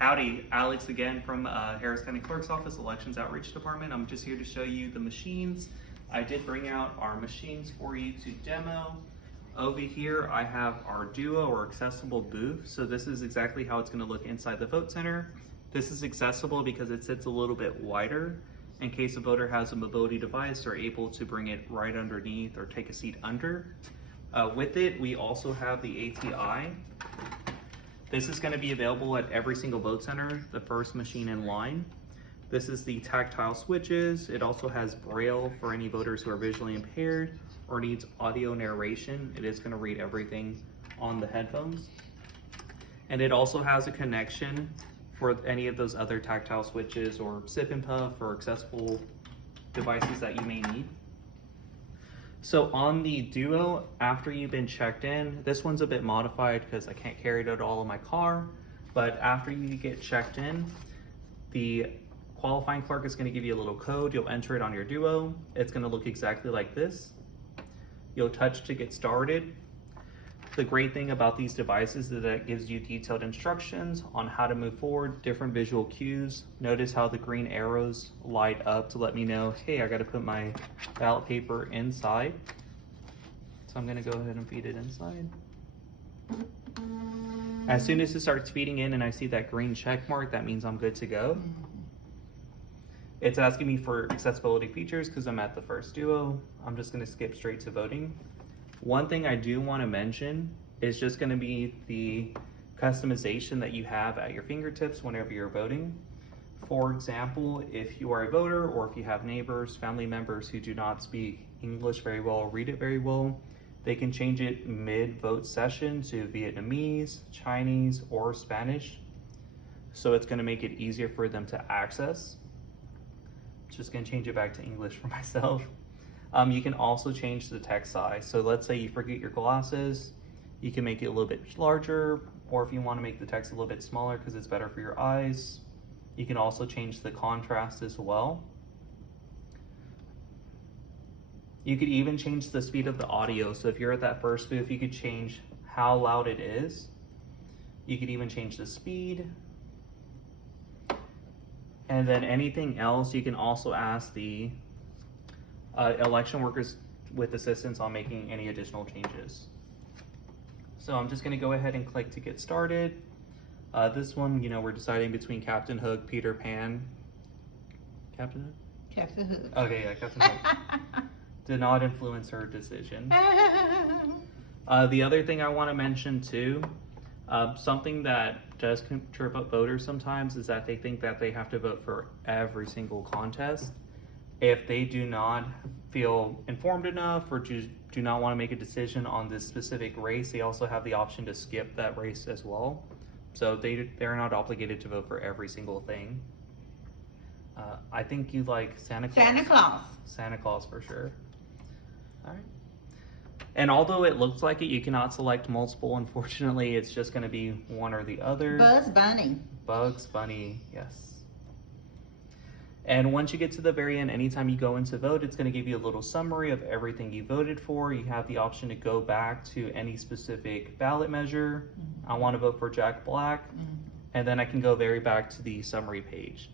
Howdy, Alex again from Harris County Clerk's Office, Elections Outreach Department. I'm just here to show you the machines. I did bring out our machines for you to demo. Over here, I have our Duo or accessible booth. So this is exactly how it's gonna look inside the vote center. This is accessible because it sits a little bit wider. In case a voter has a mobility device, they're able to bring it right underneath or take a seat under. With it, we also have the ATI. This is going to be available at every single vote center, the first machine in line. This is the tactile switches. It also has Braille for any voters who are visually impaired or needs audio narration. It is going to read everything on the headphones. And it also has a connection for any of those other tactile switches or sip and puff or accessible devices that you may need. So on the Duo, after you've been checked in, this one's a bit modified because I can't carry it at all in my car, but after you get checked in, the qualifying clerk is going to give you a little code. You'll enter it on your Duo. It's going to look exactly like this. You'll touch to get started. The great thing about these devices is that it gives you detailed instructions on how to move forward, different visual cues. Notice how the green arrows light up to let me know, hey, I got to put my ballot paper inside. So I'm going to go ahead and feed it inside. As soon as it starts feeding in and I see that green check mark, that means I'm good to go. It's asking me for accessibility features because I'm at the first Duo. I'm just going to skip straight to voting. One thing I do want to mention is just going to be the customization that you have at your fingertips whenever you're voting. For example, if you are a voter or if you have neighbors, family members who do not speak English very well or read it very well, they can change it mid-vote session to Vietnamese, Chinese, or Spanish. So it's going to make it easier for them to access. Just going to change it back to English for myself. You can also change the text size. So let's say you forget your glasses, you can make it a little bit larger, or if you want to make the text a little bit smaller because it's better for your eyes, you can also change the contrast as well. You could even change the speed of the audio. So if you're at that first booth, you could change how loud it is. You could even change the speed. And then anything else, you can also ask the election workers with assistance on making any additional changes. So I'm just going to go ahead and click to get started. This one, we're deciding between Captain Hook, Peter Pan. Captain Hook? Captain Hook. Okay, yeah, Captain Hook. Did not influence her decision. The other thing I want to mention too, something that does trip up voters sometimes is that they think that they have to vote for every single contest. If they do not feel informed enough or do not want to make a decision on this specific race, they also have the option to skip that race as well. So they're not obligated to vote for every single thing. I think you like Santa Claus. Santa Claus. Santa Claus for sure. All right. And although it looks like it, you cannot select multiple. Unfortunately, it's just going to be one or the other. Bugs Bunny. Bugs Bunny, yes. And once you get to the very end, anytime you go into vote, it's going to give you a little summary of everything you voted for. You have the option to go back to any specific ballot measure. I want to vote for Jack Black. And then I can go back to the summary page.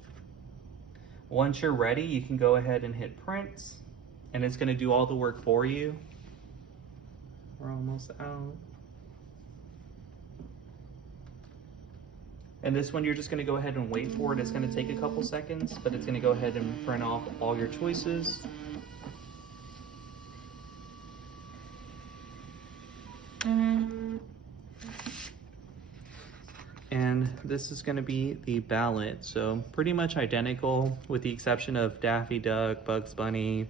Once you're ready, you can go ahead and hit print. And it's going to do all the work for you. We're almost out. And this one, you're just going to go ahead and wait for it. It's going to take a couple seconds, but it's going to go ahead and print off all your choices. And this is going to be the ballot. So pretty much identical with the exception of Daffy Duck, Bugs Bunny,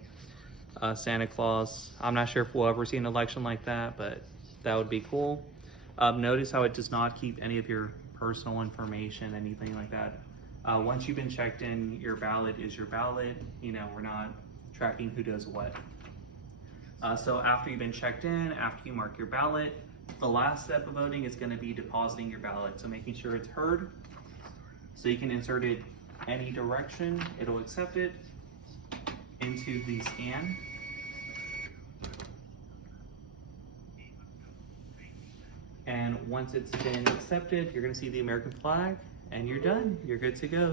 Santa Claus. I'm not sure if we'll ever see an election like that, but that would be cool. Notice how it does not keep any of your personal information, anything like that. Once you've been checked in, your ballot is your ballot. We're not tracking who does what. So after you've been checked in, after you mark your ballot, the last step of voting is going to be depositing your ballot. So making sure it's heard. So you can insert it any direction. It'll accept it into the scan. And once it's been accepted, you're going to see the American flag, and you're done. You're good to go.